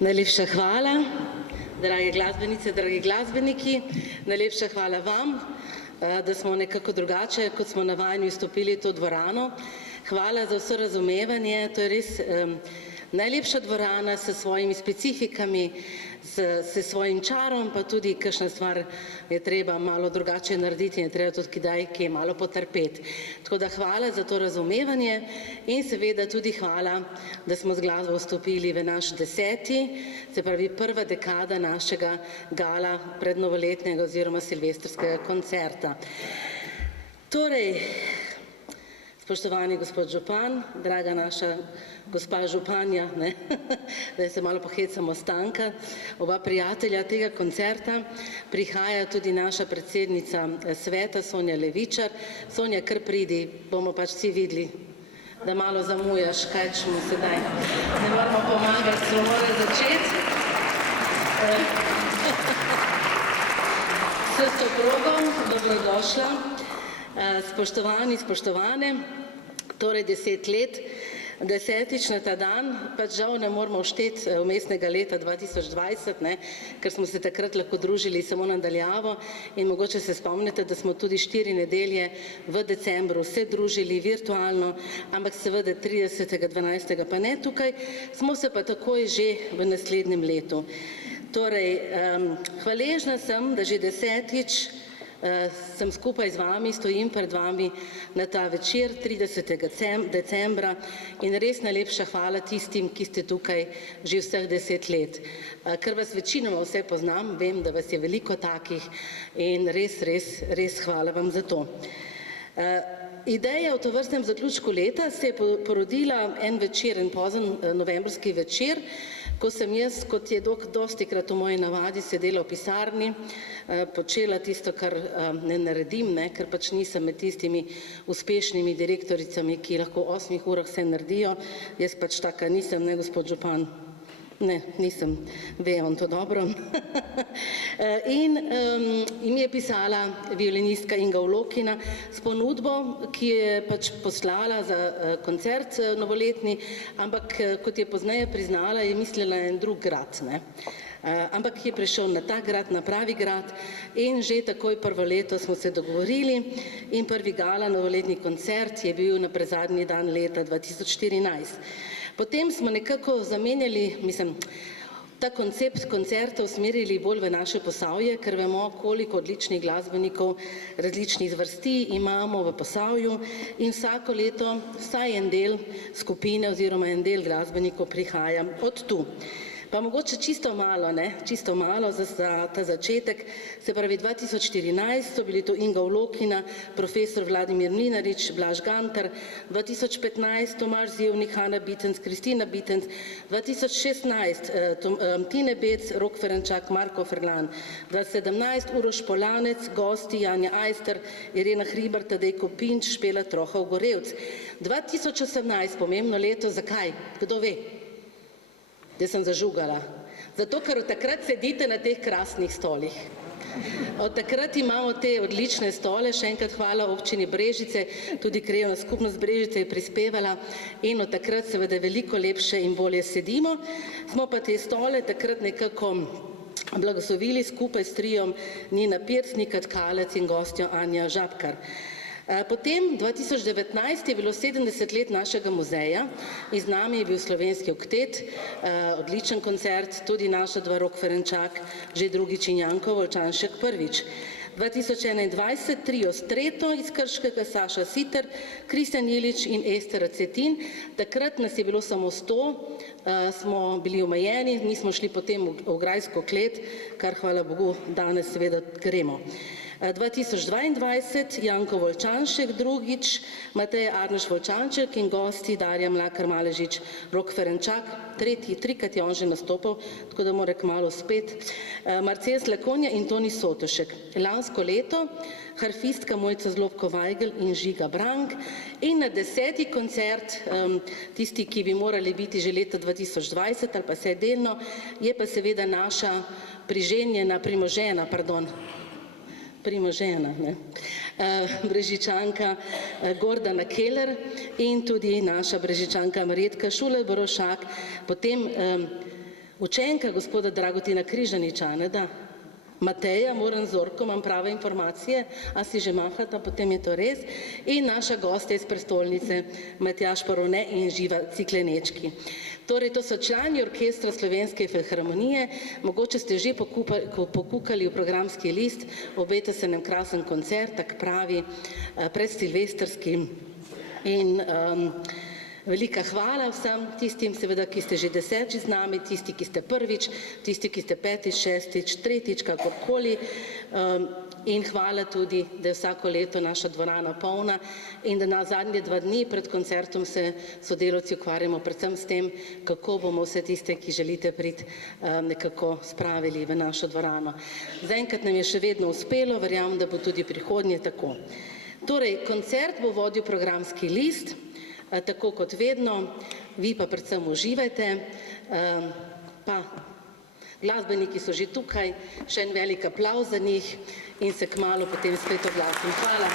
Najlepša hvala, drage glasbenice, dragi glasbeniki. Najlepša hvala vam, da smo nekako drugače, kot smo navajeni vstopili v to dvorano. Hvala za vse razumevanje. To je res najlepša dvorana s svojimi specifikami, s svojim čarom, pa tudi kakšna stvar je treba malo drugače narediti in je treba tudi kdaj kje malo potrpeti. Tako da hvala za to razumevanje in seveda tudi hvala, da smo z glasbo vstopili v naš 10., se pravi prva dekada našega gala prednovoletnega oziroma silvestrskega koncerta. Torej, spoštovani gospod župan, draga naša gospa županja, da se malo pohecamo Stanka, oba prijatelja tega koncerta, prihaja tudi naša predsednica sveta Sonja Levičar. Sonja, kar pridi, bomo pač vsi videli, da malo zamujaš, kaj čemo sedaj. Ne moramo pomagati, smo morali začeti. S soprogom, dobrodošla. Spoštovani, spoštovane, torej 10 let, 10-tič na ta dan, pač žal ne moramo všteti vmesnega leta 2020, ker smo se takrat lahko družili samo nadaljavo in mogoče se spomnite, da smo tudi 4 nedelje v decembru se družili virtualno, ampak seveda 30.12. pa ne tukaj, smo se pa takoj že v naslednjem letu. Torej, hvaležna sem, da že 10-tič sem skupaj z vami, stojim pred vami na ta večer 30. decembra in res najlepša hvala tistim, ki ste tukaj že vseh 10 let. Ker vas večinoma vse poznam, vem, da vas je veliko takih in res hvala vam za to. Ideja o tovrstnem zaključku leta se je porodila en večer, en pozen novembrski večer, ko sem jaz, kot je dostikrat v moji navadi, sedela v pisarni, počela tisto, kar ne naredim, ker pač nisem med tistimi uspešnimi direktoricami, ki lahko v 8 urah vse naredijo. Jaz pač taka nisem, gospod župan? Ne, nisem, ve on to dobro. In mi je pisala violinistka Inga Ulokina s ponudbo, ki je pač poslala za koncert novoletni, ampak kot je pozneje priznala, je mislila na en drug grad. Ampak je prišel na ta grad, na pravi grad in že takoj prvo leto smo se dogovorili in prvi gala novoletni koncert je bil na prezadnji dan leta 2014. Potem smo nekako zamenjali, ta koncept koncerta usmerili bolj v naše Posavje, ker vemo, koliko odličnih glasbenikov različnih zvrsti imamo v Posavju in vsako leto vsaj en del skupine oziroma en del glasbenikov prihaja od tu. Pa mogoče čisto malo za ta začetek, se pravi 2014 so bili to Inga Ulokina, profesor Vladimir Mlinarič, Blaž Gantar, 2015 Tomaž Zevnik, Hanna Bitenc, Kristina Bitenc, 2016 Tine Bec, Rok Ferenčak, Marko Ferlan, 2017 Uroš Polanec, gosti Janja Ajster, Irena Hribar, Tadej Kopinč, Špela Trohov Gorevc. 2018, pomembno leto, zakaj? Kdo ve? Jaz sem zažugala. Zato, ker od takrat sedite na teh krasnih stolih. Od takrat imamo te odlične stole, še enkrat hvala občini Brežice, tudi krajevna skupnost Brežice je prispevala in od takrat seveda veliko lepše in bolje sedimo. Smo pa te stole takrat nekako blagoslovili skupaj s triom Nina Pirc, Nika Tkalec in gostjo Anja Žabkar. Potem 2019 je bilo 70 let našega muzeja in z nami je bil slovenski oktet, odličen koncert, tudi naša dva Rok Ferenčak, že drugič in Janko Volčanšek prvič. 2021 trio Streto iz Krškega, Saša Siter, Kristjan Ilič in Ester Acetin. Takrat nas je bilo samo 100, smo bili omejeni, nismo šli potem v Grajsko klet, kar hvala Bogu danes seveda gremo. 2022 Janko Volčanšek drugič, Matej Arneš Volčanček in gosti Darja Mlakar Maležič, Rok Ferenčak, tretji, trikrat je on že nastopil, tako da mora kmalu spet, Marcel Slakonja in Toni Sotošek. Lansko leto harfistka Mojca Zlobko Vajgl in Žiga Brank in na 10. koncert, tisti, ki bi morali biti že leta 2020 ali pa vse delno, je pa seveda naša Primožena, Brežičanka Gordana Keller in tudi naša Brežičanka Marjetka Šuler-Borošak. Potem Učenka gospoda Dragutina Križaniča, ne da? Mateja Moran Zorko, imam prave informacije, a si že mahata, potem je to res. In naša gostja iz prestolnice, Matjaž Parone in Živa Ciklenečki. Torej, to so člani orkestra Slovenske filharmonije, mogoče ste že pokukali v programski list, obeta se nam krasen koncert, tak pravi, predsilvestrski in velika hvala vsem tistim, seveda, ki ste že desetič z nami, tisti, ki ste prvič, tisti, ki ste petič, šestič, tretjič, kakorkoli. In hvala tudi, da je vsako leto naša dvorana polna in da na zadnje 2 dni pred koncertom se sodelavci ukvarjamo predvsem s tem, kako bomo vse tiste, ki želite priti, nekako spravili v našo dvorano. Zaenkrat nam je še vedno uspelo, verjamem, da bo tudi prihodnje tako. Torej, koncert bo vodil programski list, tako kot vedno, vi pa predvsem uživajte, pa glasbeniki so že tukaj, še en velik aplavz za njih in se kmalu potem spet oglasim. Hvala.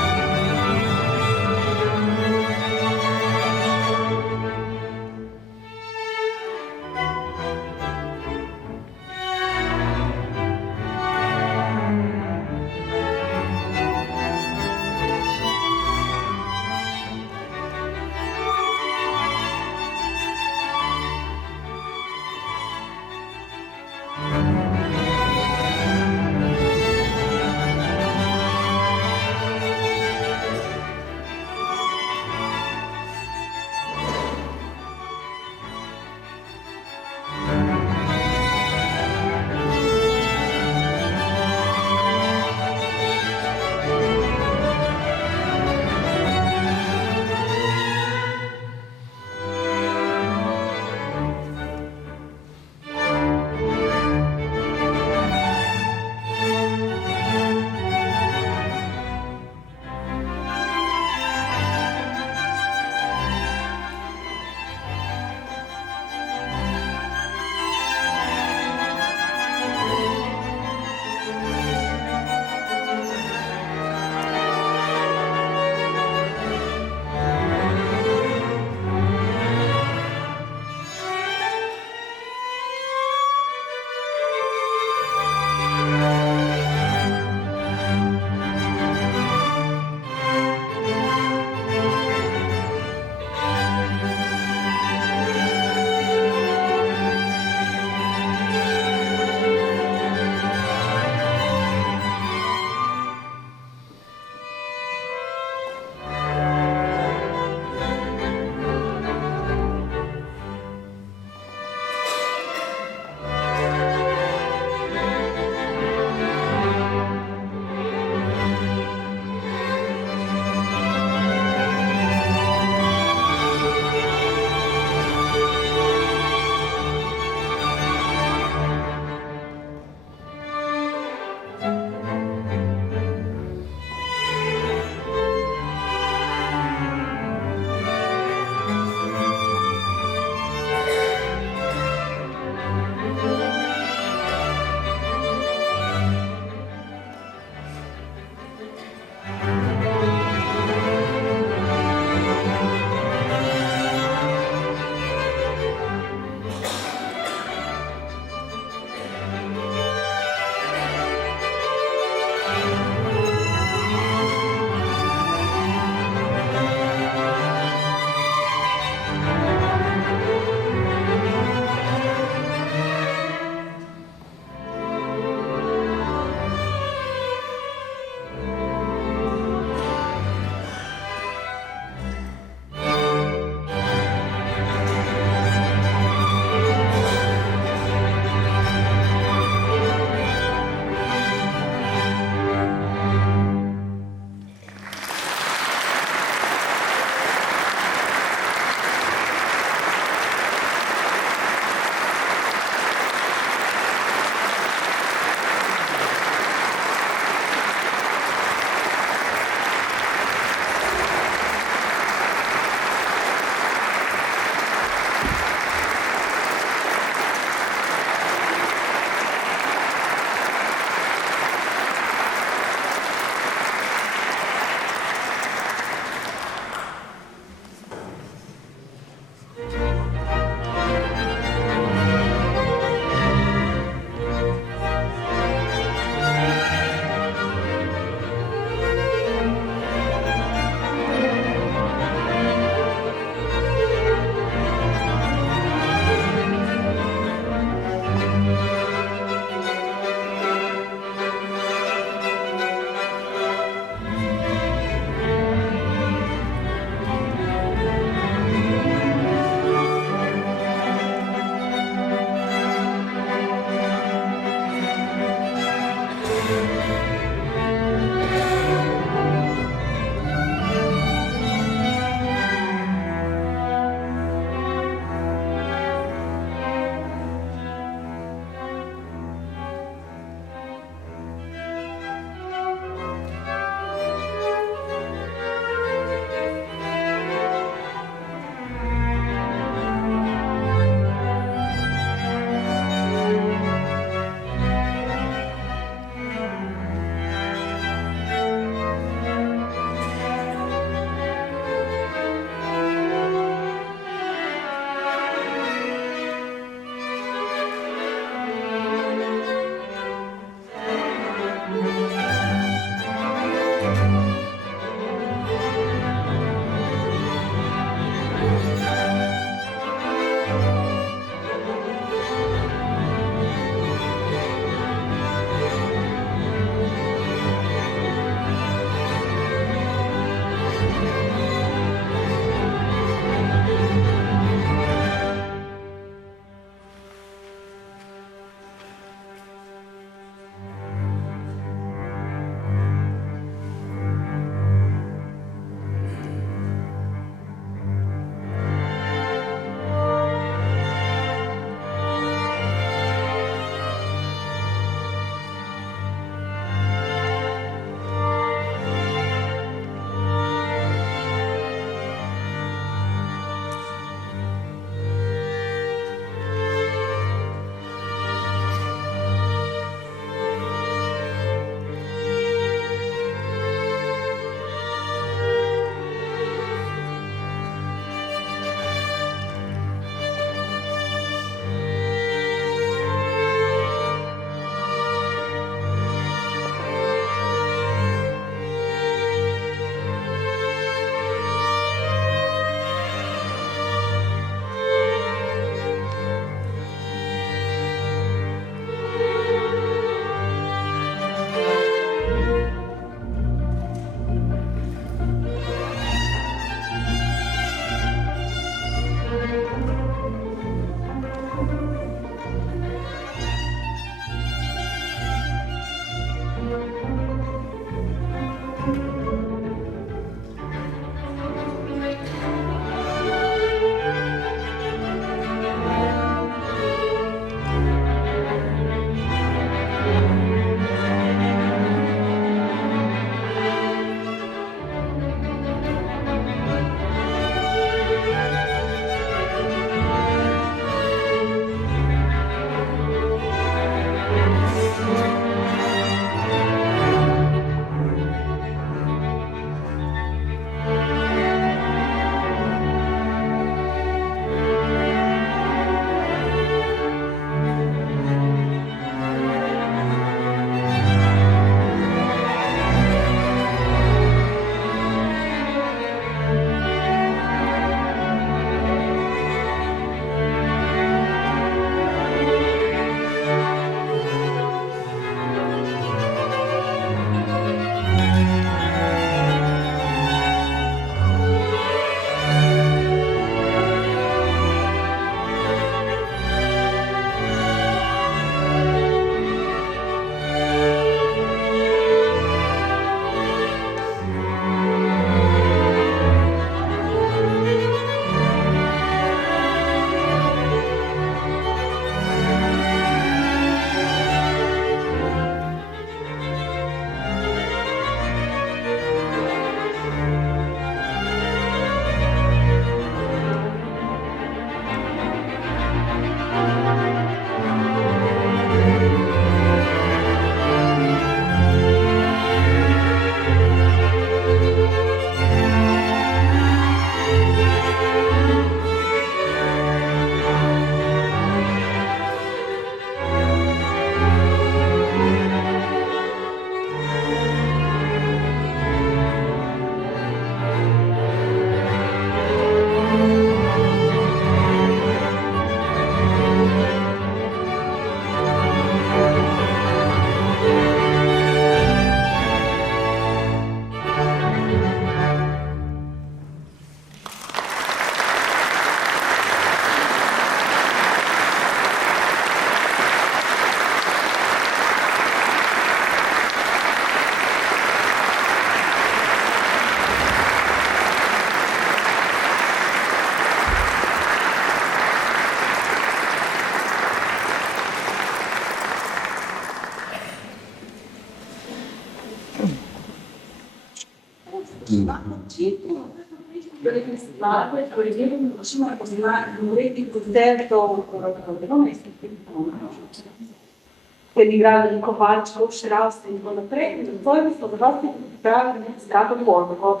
Ker igrali Kovačkov, Štravstva in tako naprej, in zato je so dosti pripravili zdravo formo.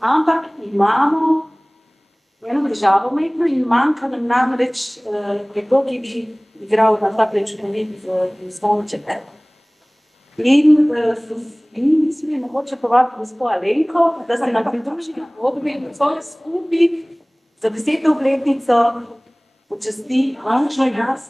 Ampak imamo eno državo majhno in manjka nam namreč nekdo, ki bi igral na tak način z Zvončete. In mislim, mogoče povabiti gospo Alenko, da se nam pridruži na odru in vse skupaj za 10. obletnico počasti Ančo jaz.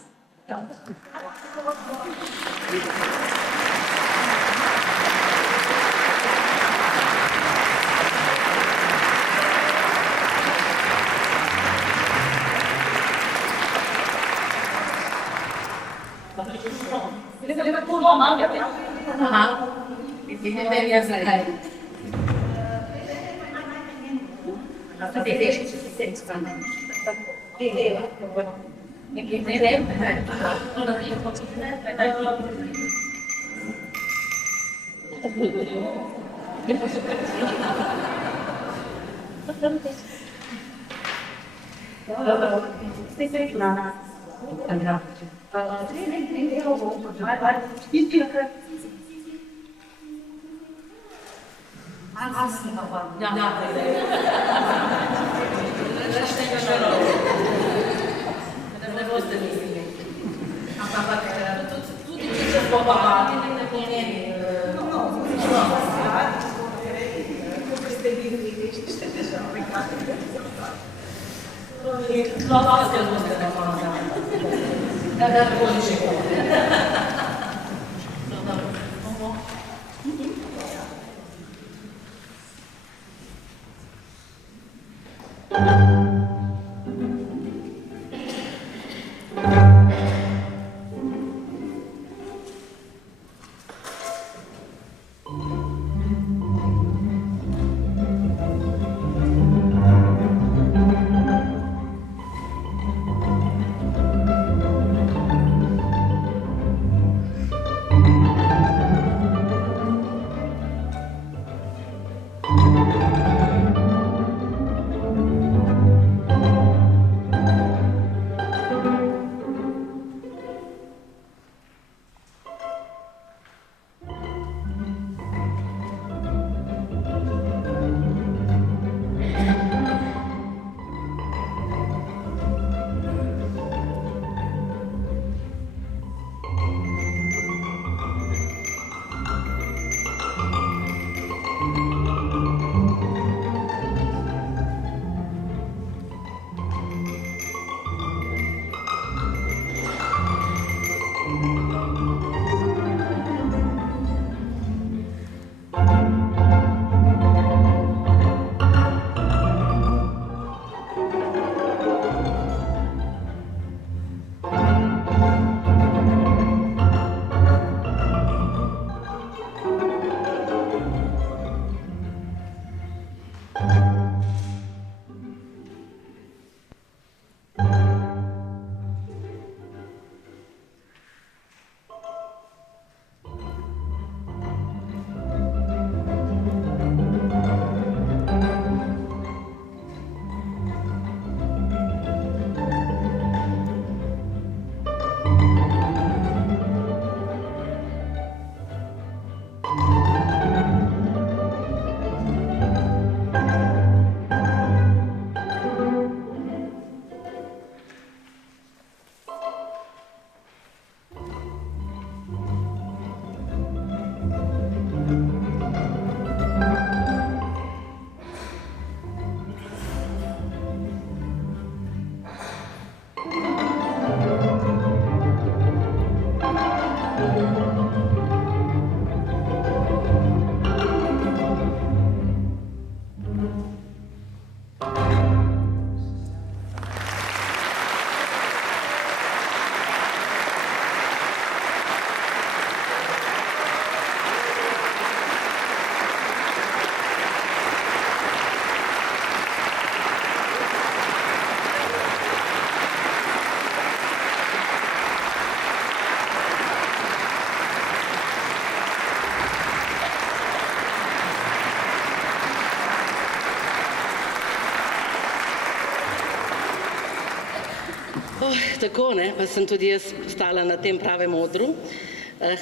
Tako, ne, pa sem tudi jaz stala na tem pravem odru.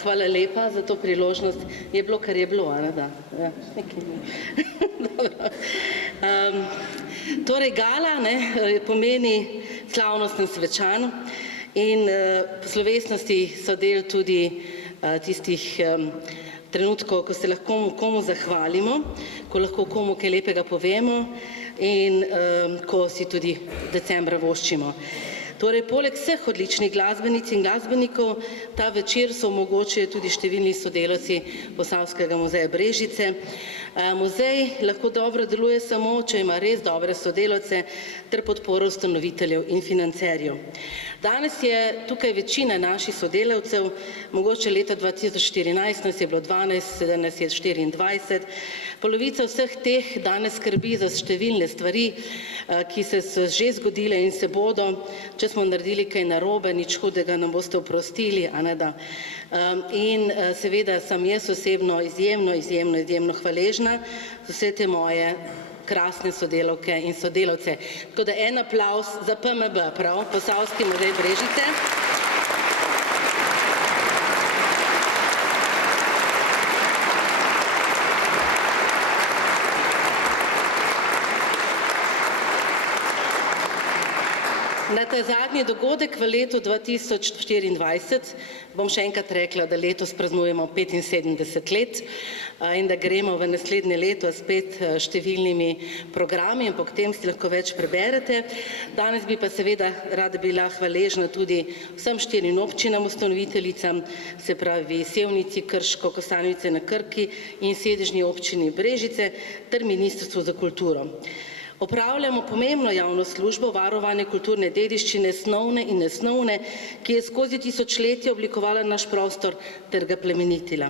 Hvala lepa za to priložnost. Je bilo, kar je bilo, a ne da? Ja, torej, gala pomeni slavnosten svečan in slovesnosti so del tudi tistih trenutkov, ko se lahko komu zahvalimo, ko lahko komu kaj lepega povemo in ko si tudi decembra voščimo. Torej, poleg vseh odličnih glasbenic in glasbenikov, ta večer so omogočili tudi številni sodelavci Posavskega muzeja Brežice. Muzej lahko dobro deluje samo, če ima res dobre sodelavce ter podporo ustanoviteljev in financerjev. Danes je tukaj večina naših sodelavcev, mogoče leta 2014 nas je bilo 12, sedaj nas je 24. Polovica vseh teh danes skrbi za številne stvari, ki se so že zgodile in se bodo. Če smo naredili kaj narobe, nič hudega, nam boste oprostili, a ne da. In seveda sem jaz osebno izjemno hvaležna za vse te moje krasne sodelavke in sodelavce. Tako da en aplavz za PMB, prav, Posavski muzej Brežice. Na ta zadnji dogodek v letu 2024 bom še enkrat rekla, da letos praznujemo 75 let in da gremo v naslednje leto spet številnimi programi in potem si lahko več preberete. Danes bi pa seveda rada bila hvaležna tudi vsem 4 občinam ustanoviteljicam, se pravi Sevnici, Krško, Kostanjevice na Krki in sedežni občini Brežice ter Ministrstvu za kulturo. Opravljamo pomembno javno službo varovanja kulturne dediščine, snovne in nesnovne, ki je skozi tisočletja oblikovala naš prostor ter ga plemenitila.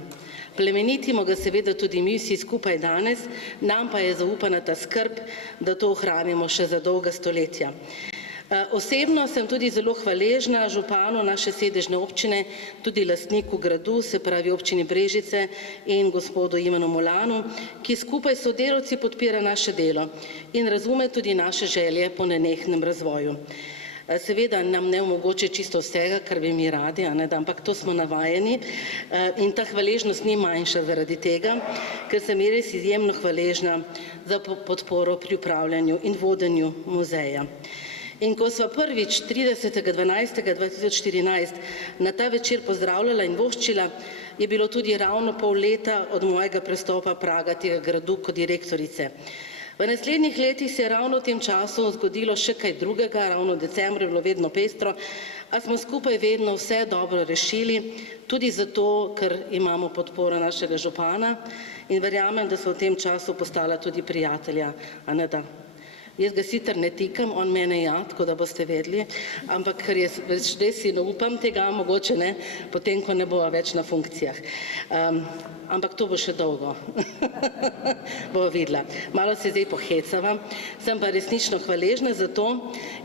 Plemenitimo ga seveda tudi mi vsi skupaj danes, nam pa je zaupana ta skrb, da to ohranimo še za dolga stoletja. Osebno sem tudi zelo hvaležna županu naše sedežne občine, tudi lastniku gradu, se pravi občini Brežice in gospodu Ivanu Molanu, ki skupaj s sodelavci podpira naše delo in razume tudi naše želje po nenehnem razvoju. Seveda nam ne omogoče čisto vsega, kar bi mi radi, ampak to smo navajeni in ta hvaležnost ni manjša zaradi tega, ker sem res izjemno hvaležna za podporo pri upravljanju in vodenju muzeja. In ko sva prvič 30.12.2014 na ta večer pozdravljala in voščila, je bilo tudi ravno pol leta od mojega prestopa praga tega gradu kot direktorice. V naslednjih letih se je ravno v tem času zgodilo še kaj drugega, ravno v decembru je bilo vedno pestro, a smo skupaj vedno vse dobro rešili, tudi zato, ker imamo podporo našega župana in verjamem, da so v tem času postala tudi prijatelja, a ne da. Jaz ga sicer ne tikam, on mene ja, tako da boste vedeli, ampak ker jaz si ne upam tega, mogoče ne, potem, ko ne bova več na funkcijah. Ampak to bo še dolgo. Bova videla. Malo se zdaj pohecava, sem pa resnično hvaležna za to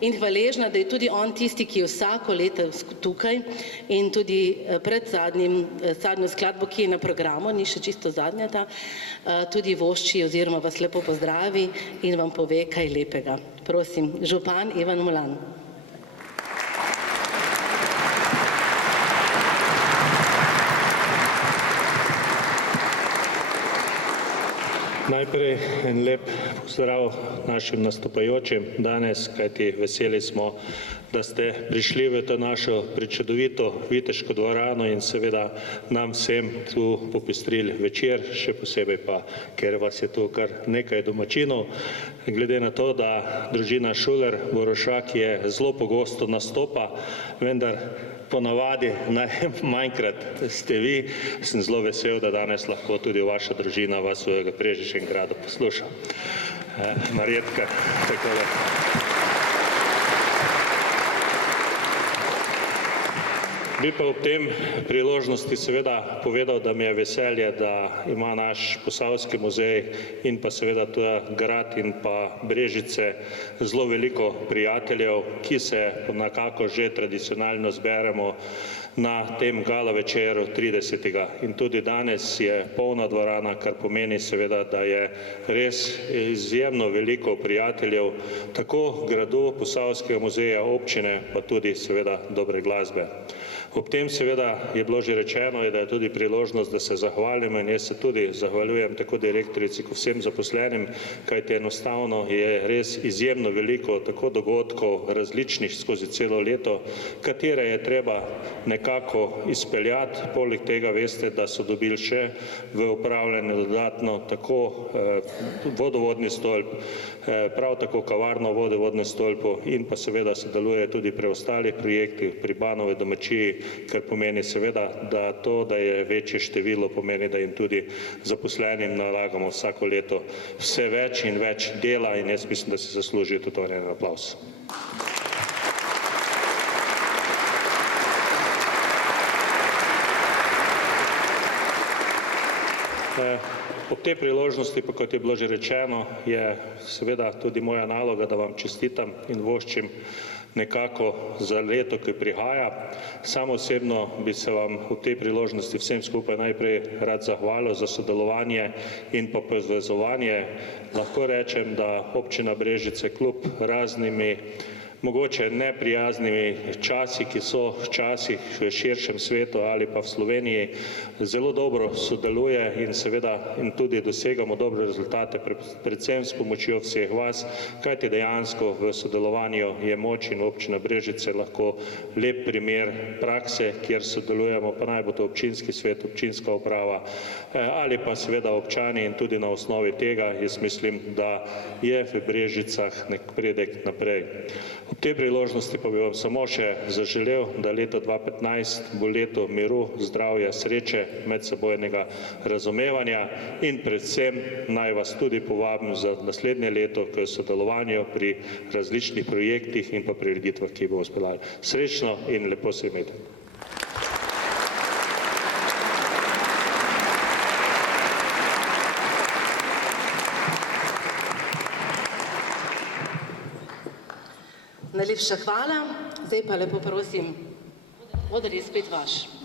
in hvaležna, da je tudi on tisti, ki je vsako leto tukaj in tudi pred zadnjo skladbo, ki je na programu, ni še čisto zadnja ta, tudi vošči oziroma vas lepo pozdravi in vam pove kaj lepega. Prosim, župan Ivan Molan. Najprej en lep pozdrav našim nastopajočim danes, kajti veseli smo, da ste prišli v to našo prečudovito viteško dvorano in seveda nam vsem tu popestrili večer, še posebej pa, ker vas je tu kar nekaj domačinov. Glede na to, da družina Šuler Vorošak je zelo pogosto nastopa, vendar ponavadi najmanjkrat ste vi, sem zelo vesel, da danes lahko tudi vaša družina vas v Brežiškem gradu posluša. Marjetka, takole. Bi pa ob tem priložnosti seveda povedal, da mi je veselje, da ima naš Posavski muzej in pa seveda tudi grad in pa Brežice zelo veliko prijateljev, ki se nekako že tradicionalno zberemo na tem gala večeru 30. In tudi danes je polna dvorana, kar pomeni seveda, da je res izjemno veliko prijateljev tako gradu, Posavskega muzeja, občine, pa tudi seveda dobre glasbe. Ob tem seveda je bilo že rečeno, da je tudi priložnost, da se zahvalimo, in jaz se tudi zahvaljujem tako direktorici kot vsem zaposlenim, kajti enostavno je res izjemno veliko tako dogodkov različnih skozi celo leto, katere je treba nekako izpeljati. Poleg tega veste, da so dobili še v upravljanje dodatno tako vodovodni stolp, prav tako kavarno vode v vodnem stolpu in pa seveda sodeluje tudi pri ostalih projektih, pri Banovi domačiji, kar pomeni seveda, da to, da je večje število, pomeni, da jim tudi zaposlenim nalagamo vsako leto vse več in več dela, in jaz mislim, da si zaslužijo tudi en aplavz. Ob tej priložnosti, pa kot je bilo že rečeno, je seveda tudi moja naloga, da vam čestitam in voščim nekako za leto, ki prihaja. Sam osebno bi se vam v tej priložnosti vsem skupaj najprej rad zahvalil za sodelovanje in pa povezovanje. Lahko rečem, da občina Brežice kljub raznimi mogoče neprijaznimi časi, ki so včasih v širšem svetu ali pa v Sloveniji, zelo dobro sodeluje in seveda in tudi dosegamo dobre rezultate, predvsem s pomočjo vseh vas, kajti dejansko v sodelovanju je moč in občina Brežice lahko lep primer prakse, kjer sodelujemo, pa naj bo to občinski svet, občinska uprava ali pa seveda občani, in tudi na osnovi tega jaz mislim, da je v Brežicah napredek naprej. Ob tej priložnosti pa bi vam samo še zaželel, da leto 2015 bo leto miru, zdravja, sreče, medsebojnega razumevanja in predvsem naj vas tudi povabim za naslednje leto k sodelovanju pri različnih projektih in pa prireditvah, ki jih bomo speljali. Srečno in lepo se imejte. Najlepša hvala. Zdaj pa lepo prosim, oder je spet vaš.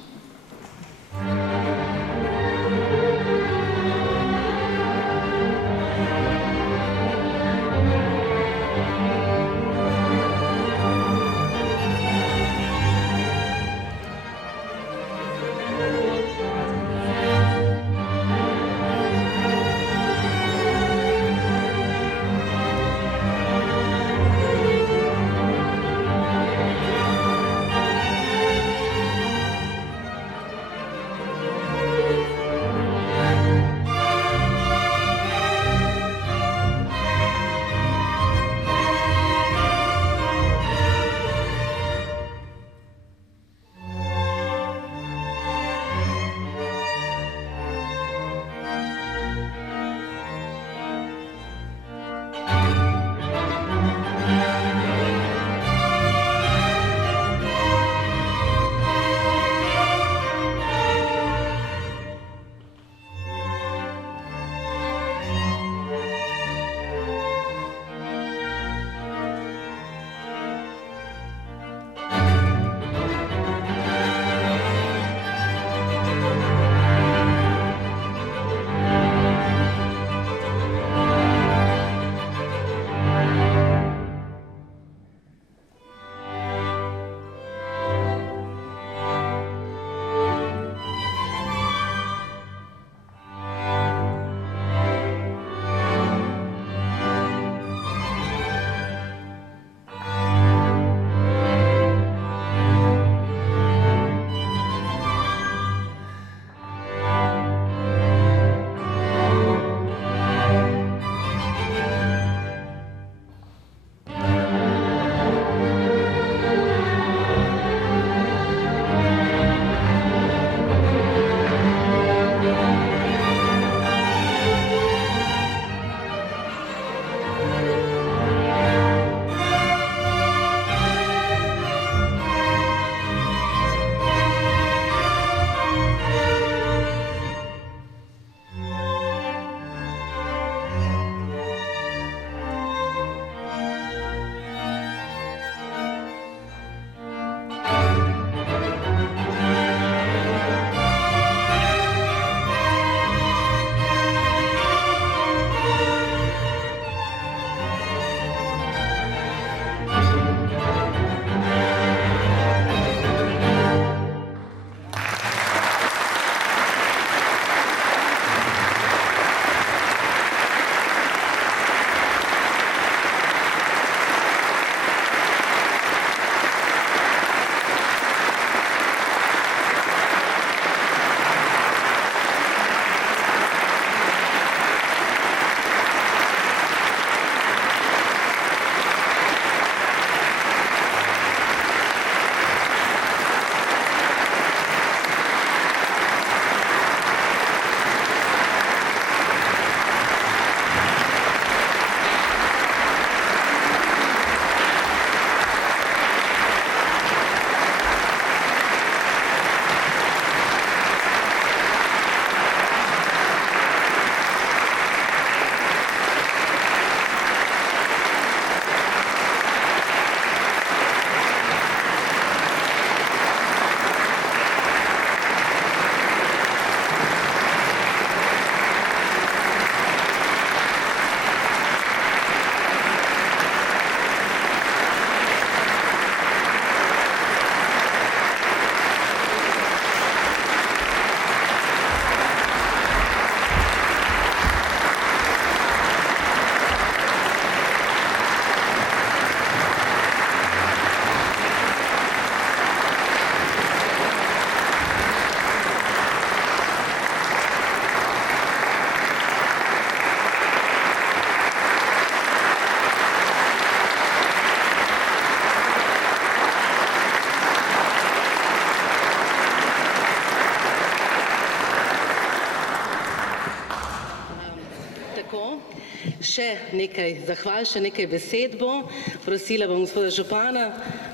nekaj zahval, še nekaj besed bo. Prosila bom gospoda župana,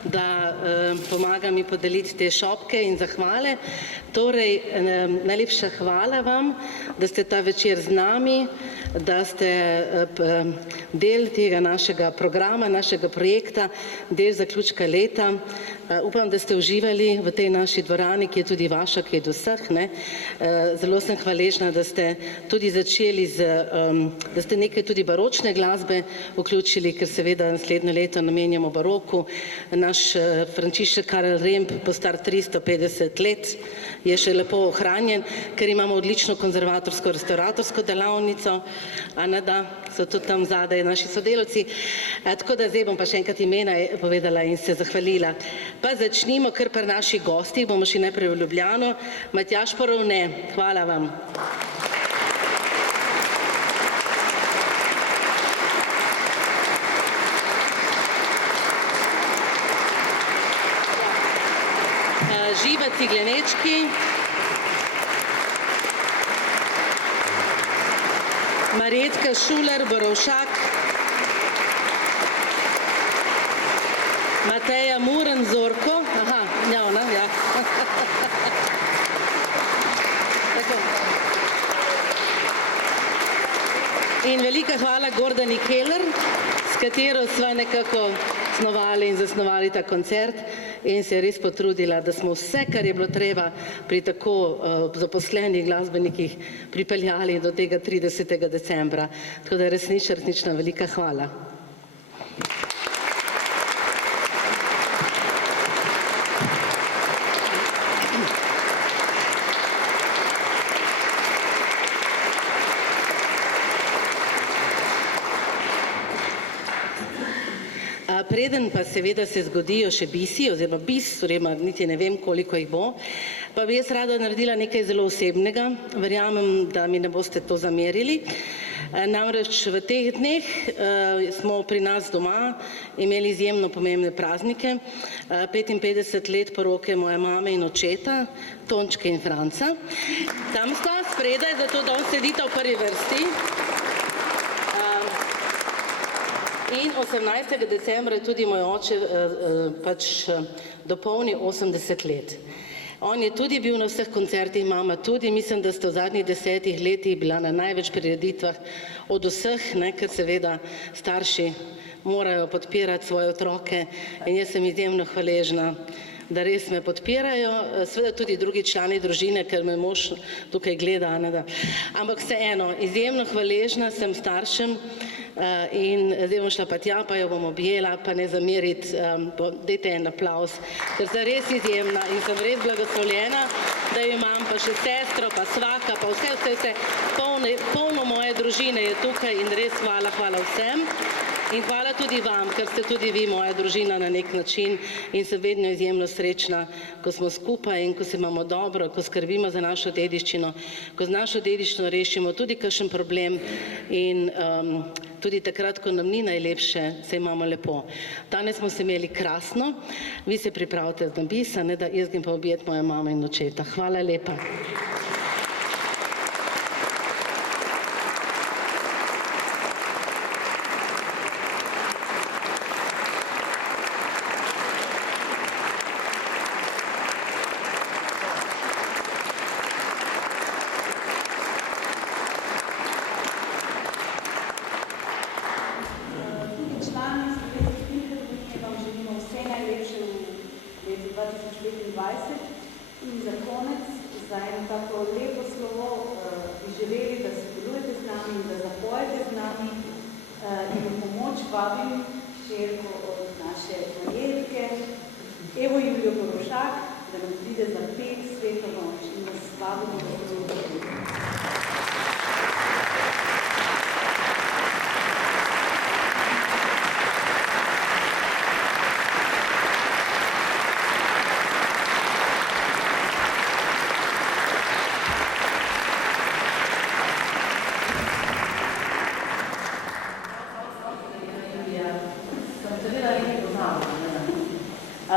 da pomaga mi podeliti te šopke in zahvale. Torej, najlepša hvala vam, da ste ta večer z nami, da ste del tega našega programa, našega projekta, del zaključka leta. Upam, da ste uživali v tej naši dvorani, ki je tudi vaša, ki je do vseh. Zelo sem hvaležna, da ste tudi začeli da ste nekaj tudi baročne glasbe vključili, ker seveda naslednje leto namenjamo baroku. Naš Frančišek Karel Remb, postar 350 let, je še lepo ohranjen, ker imamo odlično konzervatorsko-restauratorsko delavnico, da so tudi tam zadaj naši sodelavci. Tako da zdaj bom pa še enkrat imena povedala in se zahvalila. Pa začnimo kar pri naših gostih, bomo šli najprej v Ljubljano. Matjaž Porovne, hvala vam. Živa Ciglenečki, Marjetka Šuler Borovšak, Mateja Muren Zorko, ona, ja. Tako. In velika hvala Gordani Keller, s katero sva nekako snovali in zasnovali ta koncert in se je res potrudila, da smo vse, kar je bilo treba pri tako zaposlenih glasbenikih pripeljali do tega 30. decembra. Tako da resnično velika hvala. Preden pa seveda se zgodijo še bisi, oziroma niti ne vem, koliko jih bo, pa bi jaz rada naredila nekaj zelo osebnega. Verjamem, da mi ne boste to zamerili. Namreč v teh dneh smo pri nas doma imeli izjemno pomembne praznike. 55 let poroke moje mame in očeta, Tončke in Franca. Tam sta spredaj, zato da on sedita v prvi vrsti. In 18. decembra je tudi moj oče dopolnil 80 let. On je tudi bil na vseh koncertih, mama tudi, mislim, da ste v zadnjih 10 letih bila na največ prireditvah od vseh, ker seveda starši morajo podpirati svoje otroke in jaz sem izjemno hvaležna, da res me podpirajo, seveda tudi drugi člani družine, ker me mož tukaj gleda, ampak vseeno, izjemno hvaležna sem staršem in zdaj bom šla pa tja, pa jo bom objela, pa ne zameriti, dajte en aplavz, ker sem res izjemna in sem res blagoslovljena, da jo imam pa še sestro, pa svaka, pa vse, polno moje družine je tukaj in res hvala vsem. In hvala tudi vam, ker ste tudi vi moja družina na nek način in sem vedno izjemno srečna, ko smo skupaj in ko se imamo dobro, ko skrbimo za našo dediščino, ko z našo dediščino rešimo tudi kakšen problem in tudi takrat, ko nam ni najlepše, se imamo lepo. Danes smo se imeli krasno, vi se pripravite na bis, da jaz grem pa objet moja mama in očeta. Hvala lepa.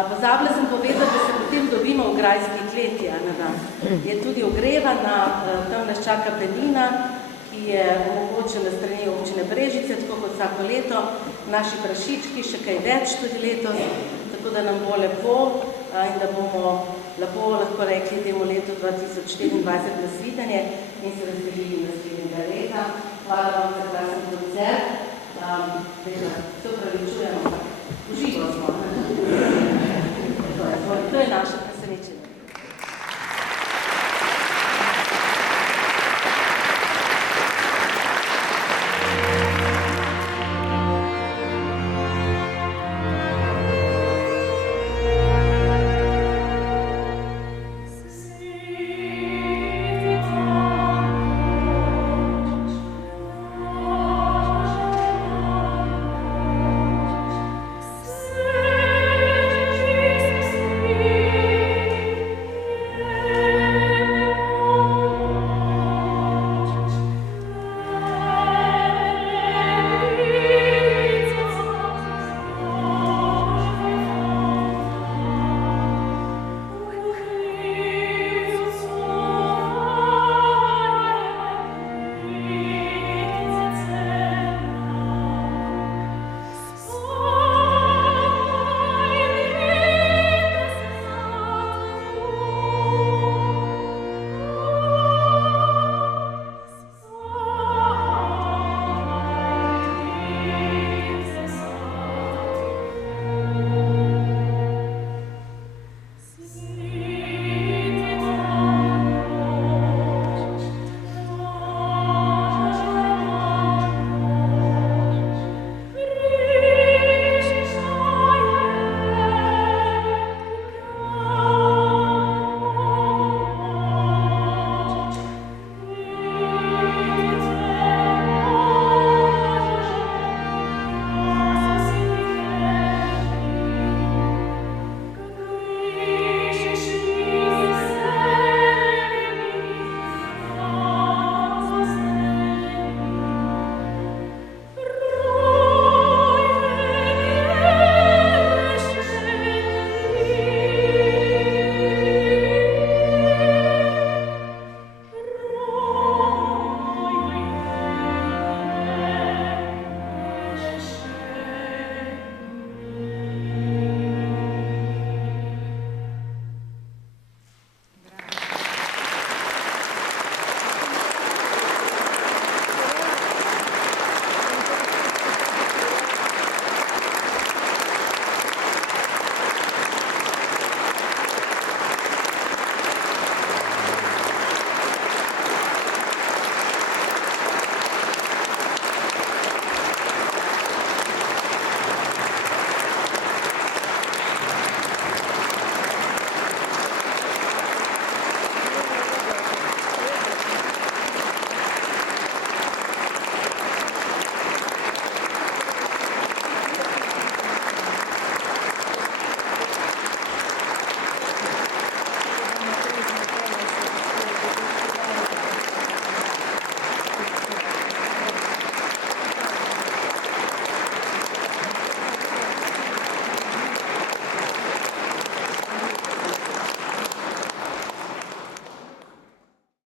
Pozabila sem povedati, da se potem dobimo v grajski kleti, je tudi ogrevana, tam nas čaka Belina, ki je omogočene strani občine Brežice, tako kot vsako leto, naši prašički, še kaj več tudi letos, tako da nam bo lepo in da bomo lepo lahko rekli temu letu 2024 nasvidenje in se veselili naslednjega leta. Hvala vam za krasen koncert. Se upravičujemo, uživo smo. To je naše presenečenje.